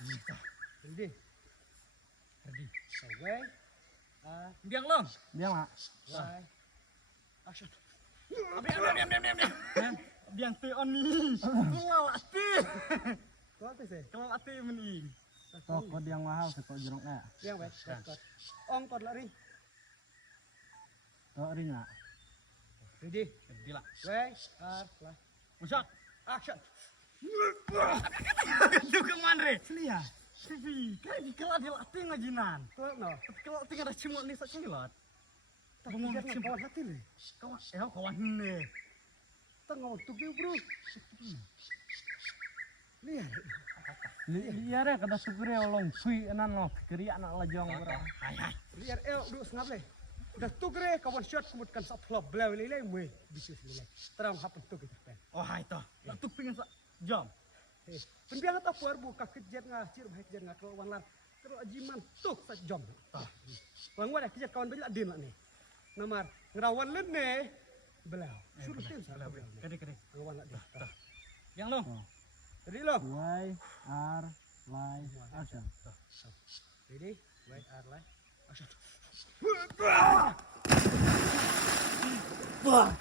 Ready. Ready. So way. Biang long. Biang mak. Way. Action. Biang tu on ni. Keluar hati. Keluar tu sih. Keluar hati meni. Toko yang mahal sekok jeruknya. Biang way. Ong kod lari. Tok ring mak. Ready. Ready lah. Way. Lah. Musak. Action. Tu ke mana? Selia. Sipi, kan dikelat dia hati ngajinan. Keluar no. Kalau tinggal dah cimut ni sakit kelat. Tak pikir nak kawan hati le. Kawan ni. Tengok tu view bro. Lihat. Lihat ya kada sugre olong fui anan lo kiri anak lajong ora. Hai. Lihat duduk sengap le. Dah tu kere kawan shot kemudian satu flop belau lele mui bisnis lele. Terang happen tu kita pen. Oh hai toh. Nak tu pingin sak jam. Penbiang atau puar buka kejet ngacir baik kejet ngakro wanlar. Terus ajiman tu sak jam. Wang ada kejet kawan banyak din lah ni. Namar ngerawan len ne belau. Suruh tim sa belau. Kade. Ngerawan lah dia. Yang lo. Ready lo. Y R Y action. Ready? Wait, R action. Wah.